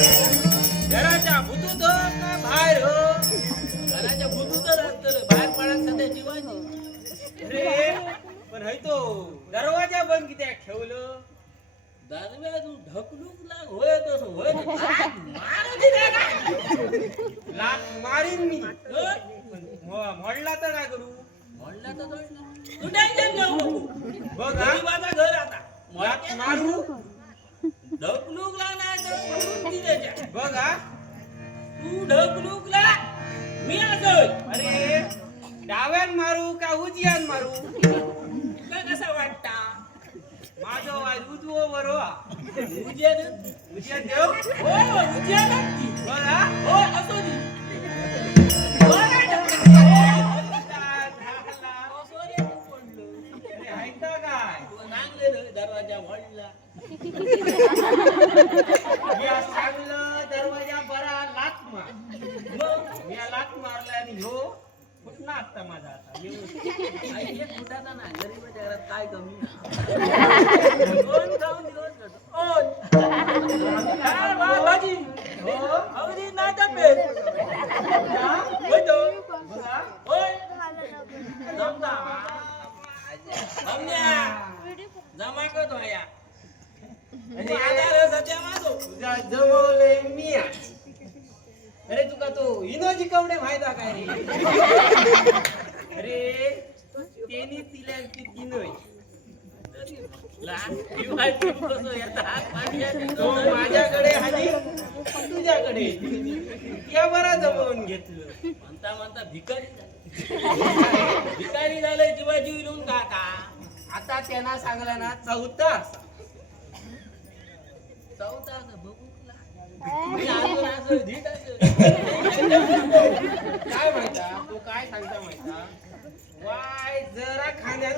घराच्या भूतूत का बाहेर हो घराच्या भूतूतच असतं बाहेर पडत सध्या जीवाची अरे पण हय तो दरवाजा बंद किती ठेवलं दरवाजा तू ढकलूक लाग होय तस होय लाग मारीन मी मोडला तर काय करू मोडला तर तू टेन्शन घेऊ नको बघ माझा घर आता मारू ढकलूक लागणार बघा तू ढकलूकला मी असोय अरे डाव्यान मारू का उजव्यान मारू तुला कसा वाटता माझं वाज उजवो बरो उजव्यान देव हो उजव्यान बघा हो असो दी दरवाजा वळला सांगलं दरवाजा बरा लात मार मग मी लात मारला आणि ह्यो कुठला असता माझा आता एक कुठाचा ना गरीबाच्या घरात काय कमी कोण जाऊन दिवस भाजी हो अगदी ना डबे होय जमा करतो या आणि आधार सध्या माझो तुझ्या जवळ मी अरे तुका तो इनोजी कवडे माहिती काय रे अरे तेनी तिल्यांची तिनोय माझ्याकडे आणि तुझ्याकडे या बरा जमवून घेतलं म्हणता म्हणता भिकारी झालंय जीवा जीव लिहून काका आता त्यांना सांगला ना चौथा काय माहिता तो काय सांगता माहिता वाय जरा खाण्यात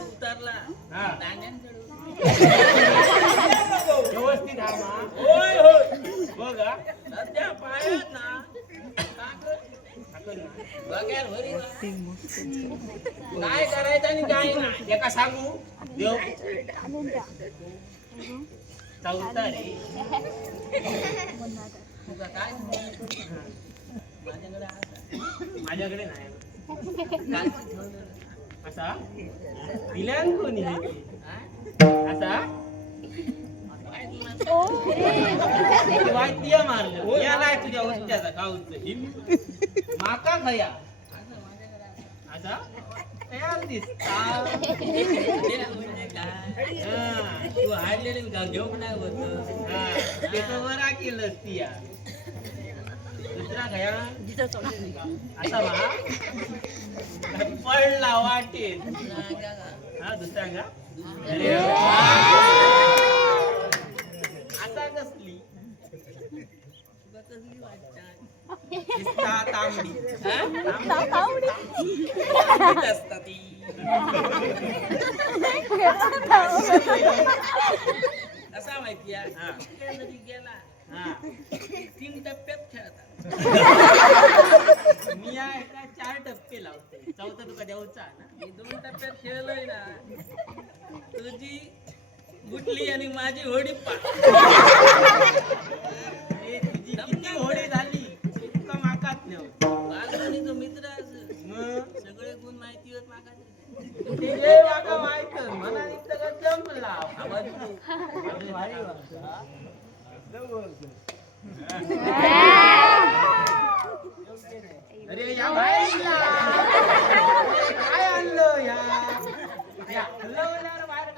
उतरला व्यवस्थित होय होय बघा सध्या पायात ना काय करायचं आणि काय ना एका सांगू देव चौथा रे तुझा काय माझ्याकडे नाही असा दिल्यान कोणी असा वाद्य मारलं याला तुझ्या उच्चाचा खाऊच माका खया असा तयार दिसता तू हाडलेले घेऊन नाही होत ते तर बरा केलं तिया दुसरा खया असा वा पडला वाटेल हा दुसरा का अरे आता कसली तांबडी असता ती कसा माहिती गेला 3 टप्प्यात खेळतात मी एका 4 टप्पे लावते चौथा तुका देऊचा ना मी 2 टप्प्यात खेळलोय ना तुझी गुटली आणि माझी होडी तुझी होडी झाली तुका माकात नाही तो मित्र सगळे गुण माहिती होत माका माहित मला जमला अरे या काय आणलं या बाहेर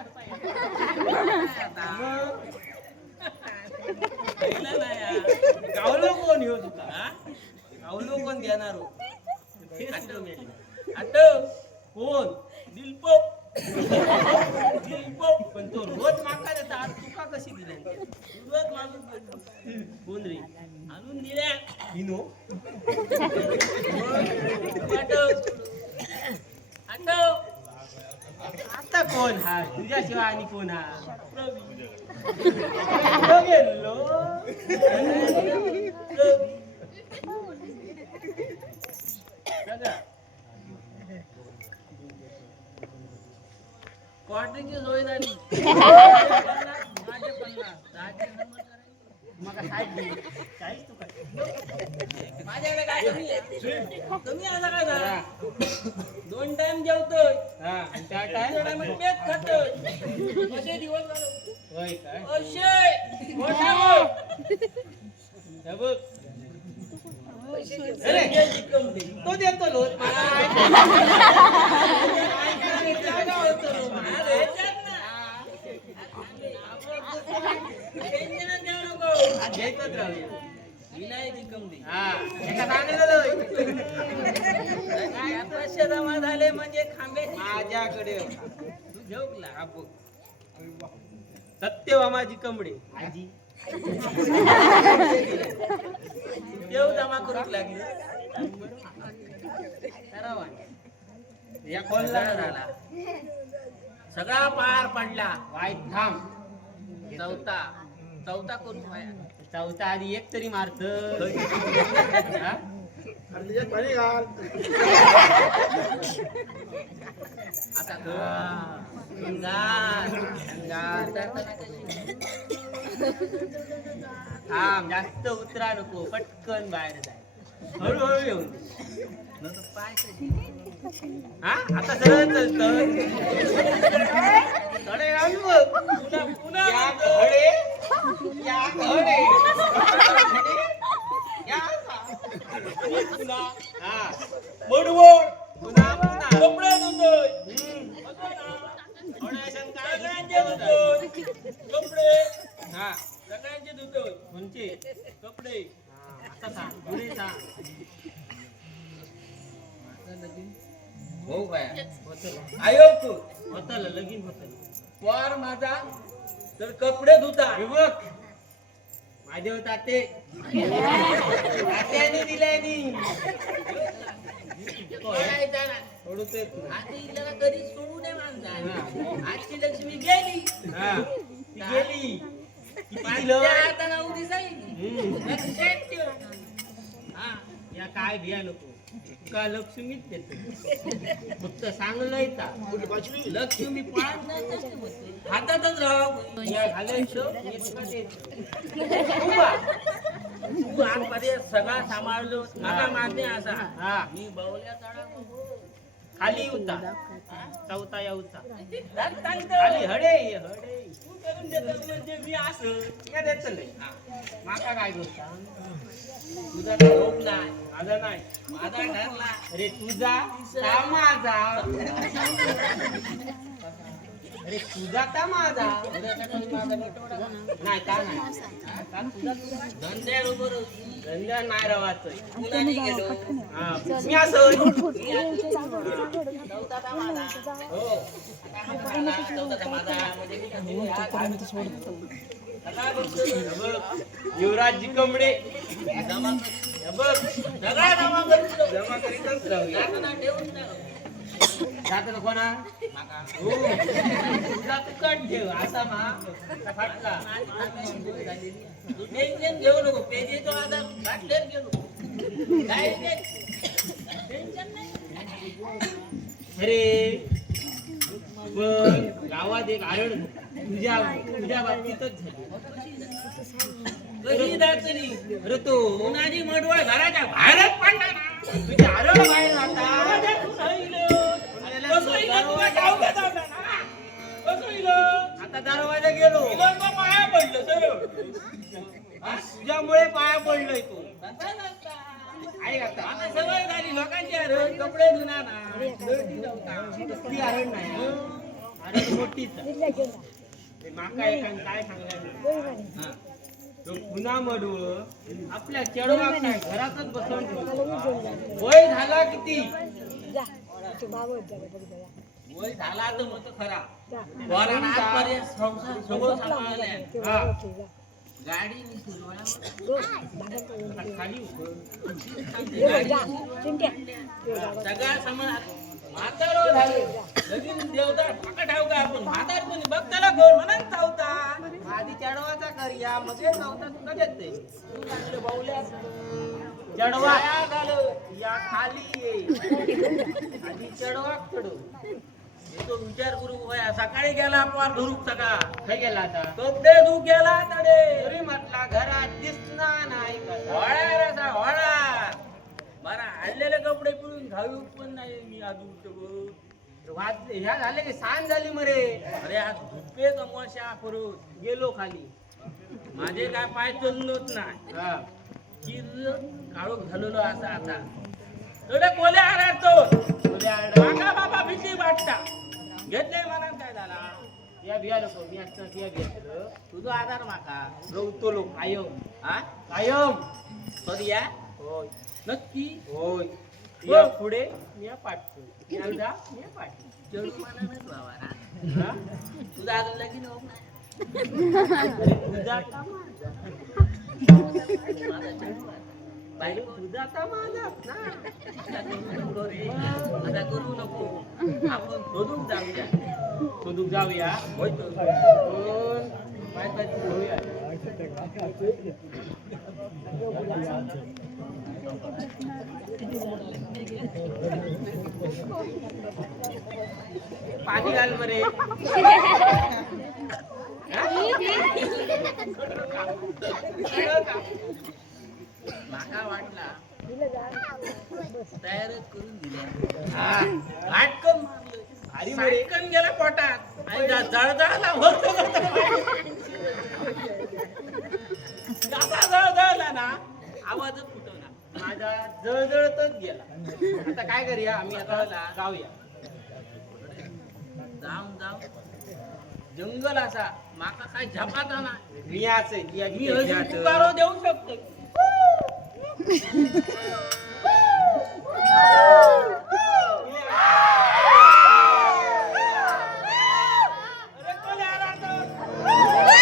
गावलो कोण हो तुका गावलो कोण देणार आठव कोण दिलपोप पण तो रोज माका देता आज तुका कशी दिल्या रोज मागून कोण रे आणून दिल्या हिनो आठव आता कोण हा तुझ्याशिवाय आणि कोण हा गेलो क्वार्टरची सोय झाली माझे मग काहीच तू काय माझ्याकडे काय कमी आहे कमी आता काय झाला 2 टाइम जेवतोय आणि त्या टाइम पेट खातोय असे दिवस घालवतो होय काय असे मोठा भाऊ. हे बघ संजयची कंपनी. तो देतो लोट मला अरे याच्यात ना. टेन्शनच घेऊ नको. घेतच राहूया विनायची कंपनी. एका सांगितलं काय 500 जमा झाले म्हणजे खांब्याची माझ्याकडे तू झोपला. सत्यभामाची कमडे आजी देव जमा करूक लागले करावा या खोलला झाला सगळा पार पडला. वाईट थांब चौथा करून व्हाया. चौथा आधी एक तरी मारत आता थांब जास्त उतरा नको पटकन बाहेर जाय हळूहळू येऊन पाय हा आता सरळ चलत थोडे घालू पुन्हा या घडे या घडे या पुन्हा हा बडवड पुन्हा पुन्हा कपडे धुतोय थोड्या शंका सगळ्यांचे धुतोय कपडे हा सगळ्यांचे धुतोय कोणचे कपडे. आता सांग पुढे सांग हो काय होतं आयोग तू होतं लगीन होतं वार माझा तर कपडे धुता. हे बघ माझे होता ते तात्याने दिल्यानी सोडूच येत नाही. आता हिला कधी सोडू नये माणसा. आजची लक्ष्मी गेली हा ती गेली किती पाचच्या दिलं हाताला उभी जाईल. लक्षात ठेव. हा या काय भिया नको का लक्ष्मीच देतो फक्त चांगलंय का लक्ष्मी पळत नाही तशी होते. हातातच राहा. या घालायचं मी तुला देतो. उभा. तू आतमध्ये सगळा सांभाळलो मला मारणे असा हा मी बावल्या झाडावर खाली होता चौथा या होता खाली खाली हडे हडे तू करून देतो म्हणजे मी असं या देतो लय माका काय करता तुझा झोप नाही माझा नाही माझा ठरला. अरे तुझा का माझा अरे तुझा का माझा नाही का नाही का तुझा धंद्याबरोबर धंदा नाही रवाच पुन्हा नाही गेलो. हा मी असं चौथा माझा हो चौथा माझा म्हणजे मी सगळा बघतो. युवराज कमडे जमा हे बघ सगळा जमा करतो. जमा करीतच राहूया जाताना ठेवून नाही. जातो ना कोणा माका. हो तुझा तू कट ठेव असा मा फाटला तू टेन्शन घेऊ नको. पेजेचा आधार गाठलेर गेलो. काय टेन्शन नाही. अरे पण गावात एक आरण तुझ्या तुझ्या बाबतीतच झाली कशी दाचणी अरे तो उन्हाची मडवळ घराच्या बाहेरच पडला ना. तुझ्या आरण बाहेर आता आता दरवाजा गेलो पाया पडलं सरळ. तुझ्यामुळे पाया पडलोय तू ऐक आता आता सवय झाली लोकांची अरे कपडे धुना ना. कसली आरण नाही आरण मोठीच आहे. ते माका एखाद काय सांगायचं तो पुन्हा मडव आपल्या चढवा काय घरातच बसवून ठेवतो. वय झाला किती वय झाला तर मग तो खरा पोरांना आजपर्यंत संसार सगळं सांभाळलंय. हा गाडी मी सुरवाळा खाली सगळा समाज म्हातारो झाले लगीन देवता फाका ठाव का आपण म्हातार कोणी बघताला कोण म्हणा चावता. आधी चढवाचा कर या मग नव्हता तुका देते तू लागलं बावल्या चढवा काय झालं या खाली ये आधी चढवा चढव तो विचार करू होया सकाळी गेला पार धुरूक सका खय गेला आता कपडे धुक गेला तडे तरी म्हटला घरात दिसना नाही कसा होळा रसा होळा बरा आणलेले कपडे पिळून घालू पण नाही मी अजून ह्या झाले की सांज झाली मरे अरे आज धुपे कमोशा करून गेलो खाली माझे काय पाय चलत नाही हा किर काळोख झालेलो असा आता एवढे कोले आरडतो उद्या आड- मागा बाबा भीती वाटता घेतले मला काय झाला या बिया नको मी असं बिया बिया तुझा आधार माका रवतो लोक कायम हा कायम कधी या होय नक्की होय हो. या पुढे मी पाठतो तुझा मी पाठतो चढू मला नाही बाबा ना. हा? तुझा अजून लगीन होत नाही. तुझा का माझा? माझा चढू आता. बायको तुझा का माझा ना आता करू नको रे. आता करू नको आपण शोधून जाऊया शोधूक जाऊया होय तो. दोन बायकाची घेऊया पाणी घाल मरे माका वाटला तयारच करून दिल्या घाटकन भारी मरे मारलं गेला पोटात आणि जळजळला होतो जळजळला ना आवाजच फुटवला माझा जळजळतच गेला आता काय करूया आम्ही आता जाऊया जाऊन जाऊन जंगल असा माका काय झपाटा ना मी असे मी अजून पुकारो देऊ शकतो अरे कोणी आला तो?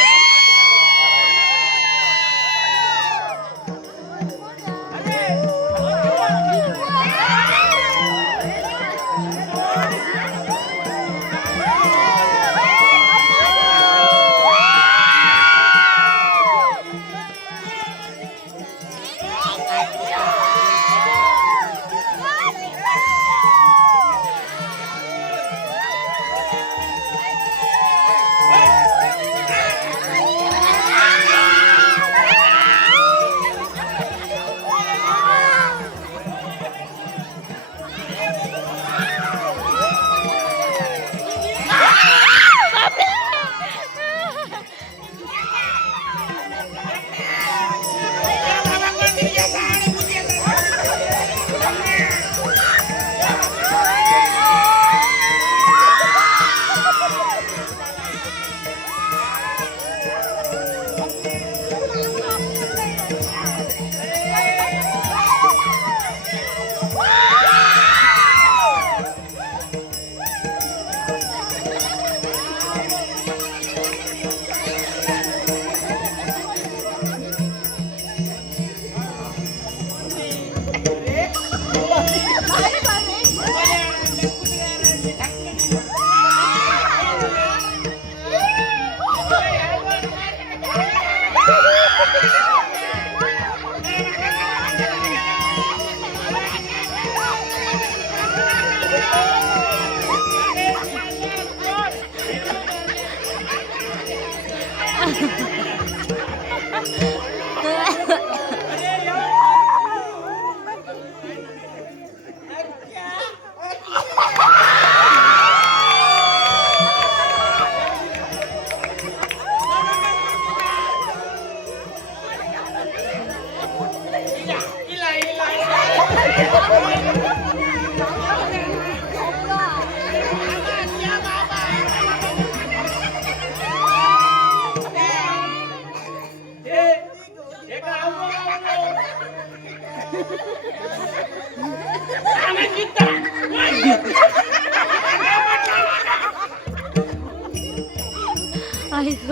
ऐक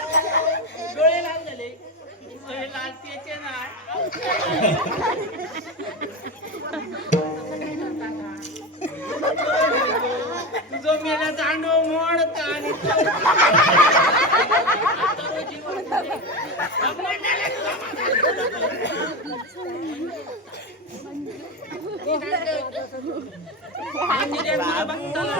डोळे लाल झाले डोळे लाल त्याचे नाही तुझं मेला दांडो मोडता आणि मंदिरात मला बघताला.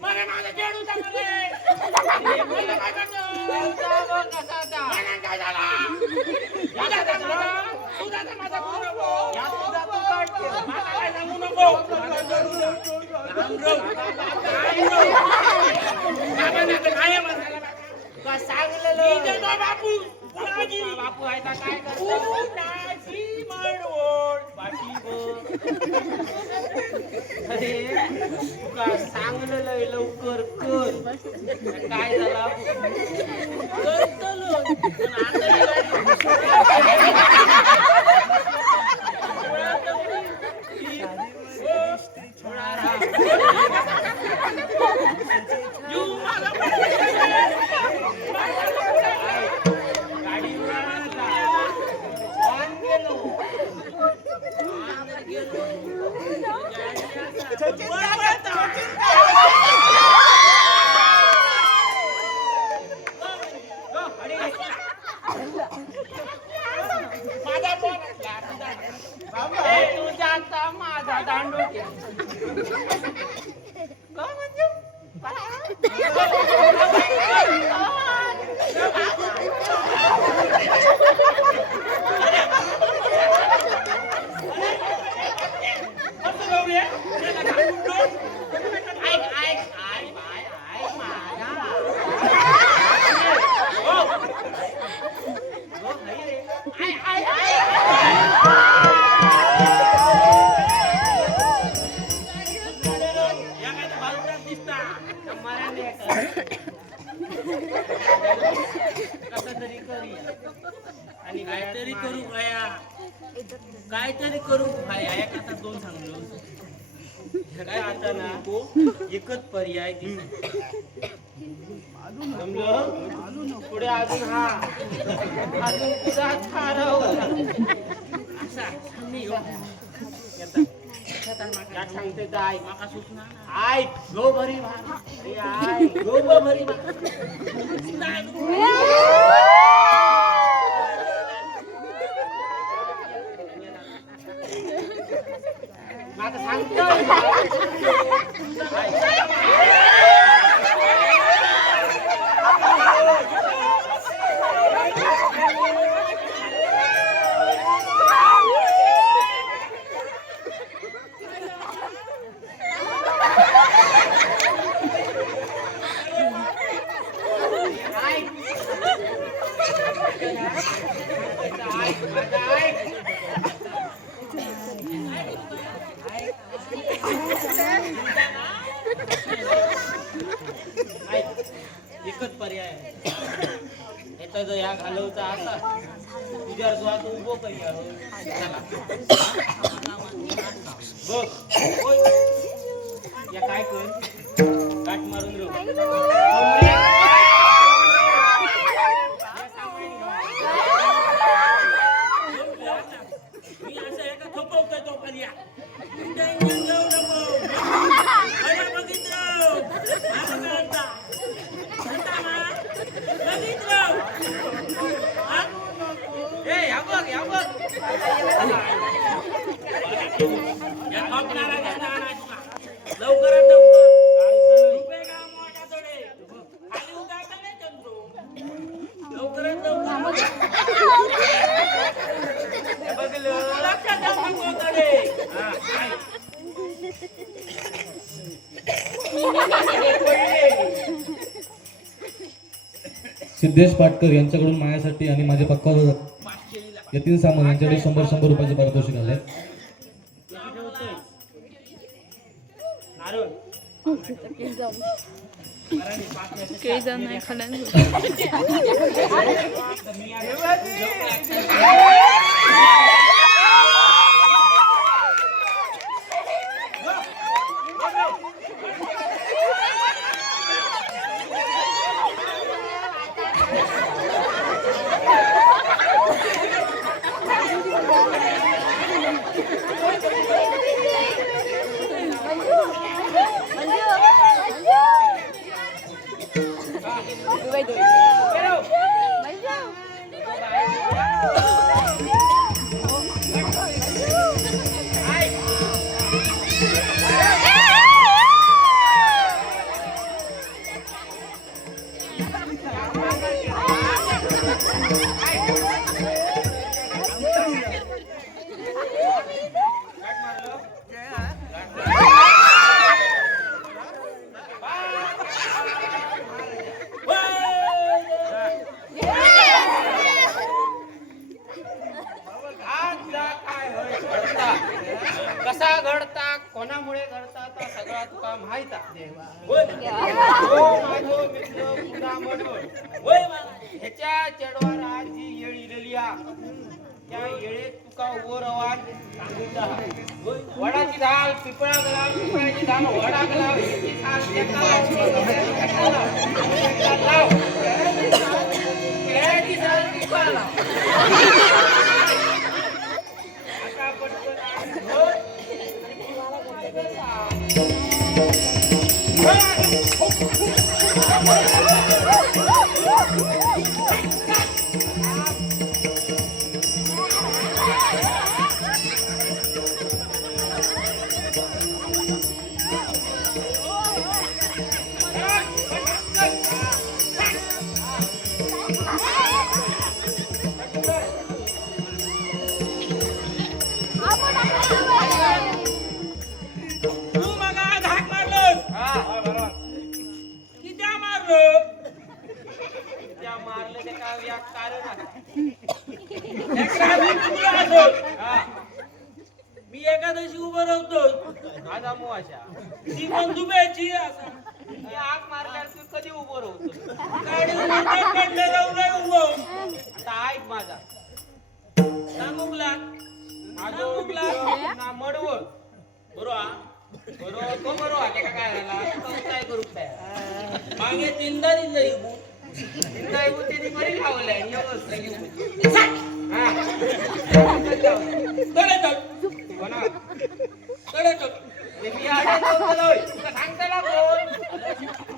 मला माझं खेळू टाकले. मला काय करतो? काय झाला? तुझा तर माझा करू नको. मला काय सांगू नको. राम राम. बाबा नका काय म्हणाला का सांगलेलं मी देतो बापू. पुराजी. बापू आहे का काय करतो पुराजी मारवड. पाठी बघ. अरे तुका सांगलेलं लवकर कर काय झाला करतलो. पण आता गाडी जीव माझा गाडी ऑन केलो माझा फोन तुझ्या माझा दांडू आणि काहीतरी करू खाया. काहीतरी करू खाया. एक आता दोन सांगलो. काय आता ना एकच पर्याय जमलं पुढे अजून हा अजून तुझा असा सांगणे हो. काय सांगते जाय माका सूचना आय गो भरी भारी आय गो भरी माझं सांगतो एकच पर्याय आहे. याचा जर या घालवचा असा तुझ्या जो आता उभो करी बघ होय. या काय कर काट मारून मी असं एका थोपवतोय तो पर्या. लवकरात लवकर खाली उतरता नाही चंद्रू. लवकरात लवकर लक्षात जाऊ नको कडे. सिद्धेश पाटकर यांच्याकडून माझ्यासाठी आणि माझे पक्का यतीन सामंत यांच्याकडे 100 रुपयाचे पारितोषिक आले. केळी जाऊन नाही खाल्ला कसा घडता कोणामुळे घडता ता सगळा तुका माहित आहे. ह्याच्या चढवार आज जी येळ इलेली आ त्या येळेत तुका उभो रवान सांगूचा वडाची धाल पिपळा गलाव पिपळाची धाल वडा गलाव ह्याची साल त्याका लाव केळ्याची साल पिपळा लाव आता पटकन तू मगा धाक मारलोस कित्या मारलो त्या मारले ते काय या कारण आहे. मी एकादशी उभं राहतो आज अमावास्या ती पण दुबेची असा ही आग मारल्यावर तू कधी उभं राहतो काढले राहू नाही उभं आता ऐक माझा नामुकला ना मडवळ बरोबर बरोबर तो बरोबर आहे का काय झाला तो काय करू काय मागे तीनदा दिलं इबू इंदा युवतीने बरी लावलंय व्यवस्थित हा कडे चल कोणा कडे चल ते मी आडे जाऊलोय तुला सांगताला कोण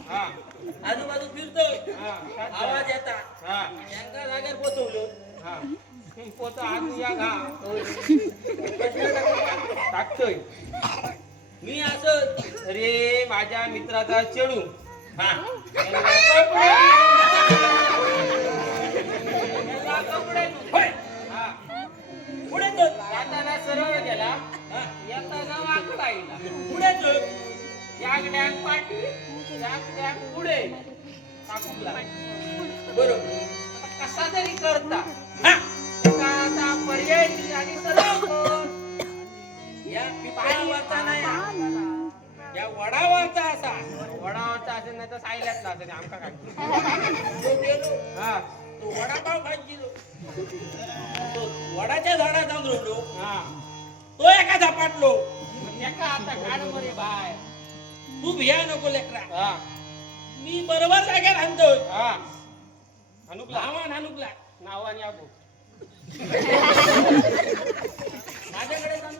हा आजूबाजू फिरतोय हा आवाज येता हा यांका जागेवर पोचवलो हा पोत आग या घा टाकतोय मी असं अरे माझ्या मित्राचा चेडू हा होय. हा पुढे चल जाताना सरळ गेला हा येताना वाकड आईला पुढे चल याक डॅम पाठी याक डॅम पुढे टाकूला बरोबर आता कसा तरी करता हा का आता पर्याय नाही आणि सरळ कर. या पिपाळावरचा नाही या वडावरचा असा वडावरचा असेल नाही तर सायल्यातला असेल आमका काय तो गेलो हा तो वडापाव खायची तो वडाच्या झाडात जाऊन रोडलो हा तो एका झपाटलो एका आता काढ बरे बाय तू भिया नको लेकरा हा मी बरोबर जागेवर आणतोय हा अनुकला नावान हानुकला नावाने आबू माझ्याकडे जाऊन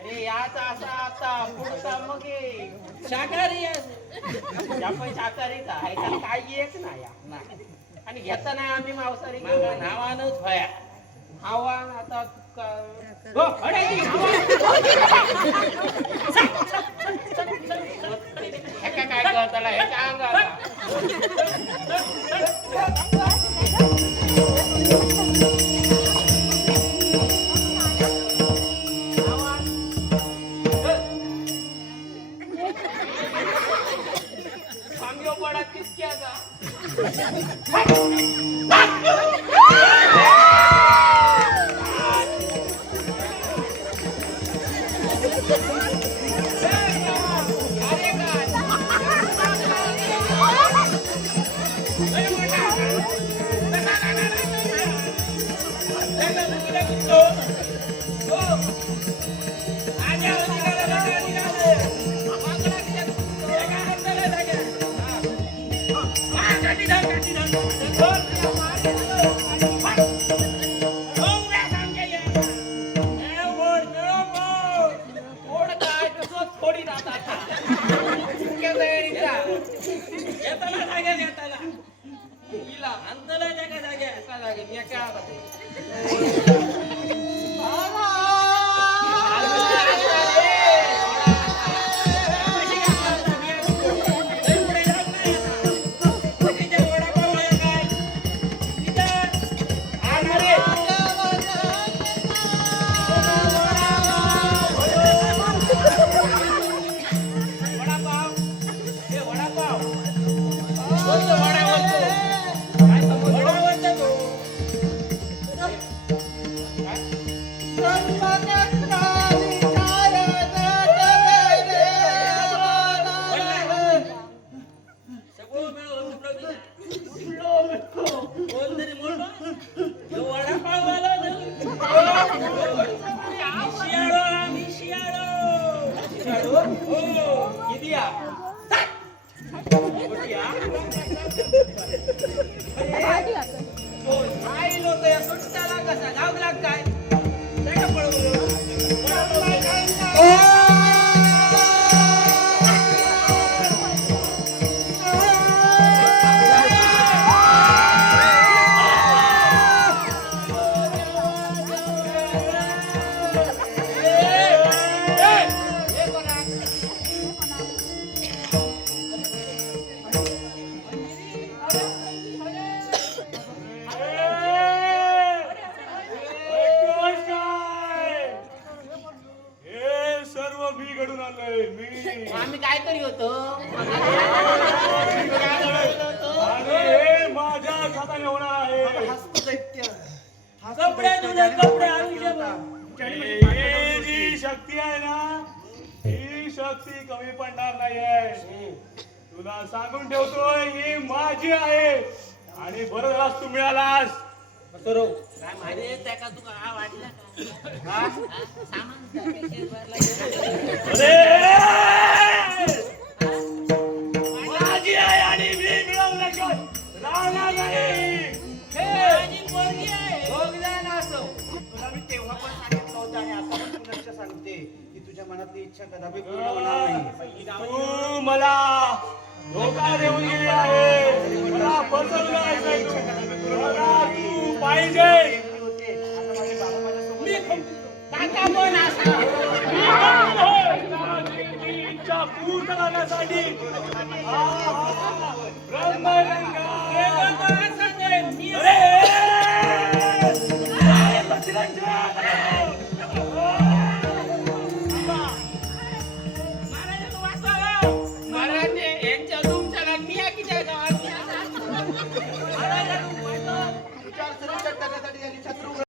अरे याचा असा आता पुढचा मग ये. शाकाहारी आहे. या पण शाकाहारीचा आहे तर काही एक ना या आणि घेता नाही आम्ही मांसाहारी घेऊ. नावानच भया आव्हान आता हो, अरे ती आव्हान. ह्याका काय करताला ह्याच्या अंगाला आम्ही पडा किसक्याचा लागेल मी काय आला ते. आम्ही काय करी होतो माझ्या हाताने होणार आहे कपडे तुझे कपडे आयुष्य जी शक्ती आहे ना ही शक्ती कमी पडणार नाहीये तुला सांगून ठेवतोय ही माझी आहे आणि बरं झालास तू मिळालास काय माहिती त्याका तुका हा वाटला का सामान माझी आहे आणि मी मिळवल्याशिवाय राहणार नाही तुला मी तेव्हा पण सांगितलं होतं आणि आता पण पुनश्च सांगते की तुझ्या मनातली इच्छा कदापि पूर्ण होणार नाही. तू मला धोका देऊन गेली आहे मला फसवलं आहे तू. मला तू पाहिजे मी होते आता माझे बाबा माझ्यासोबत इच्छा पूर्ण करण्यासाठी ब्रह्म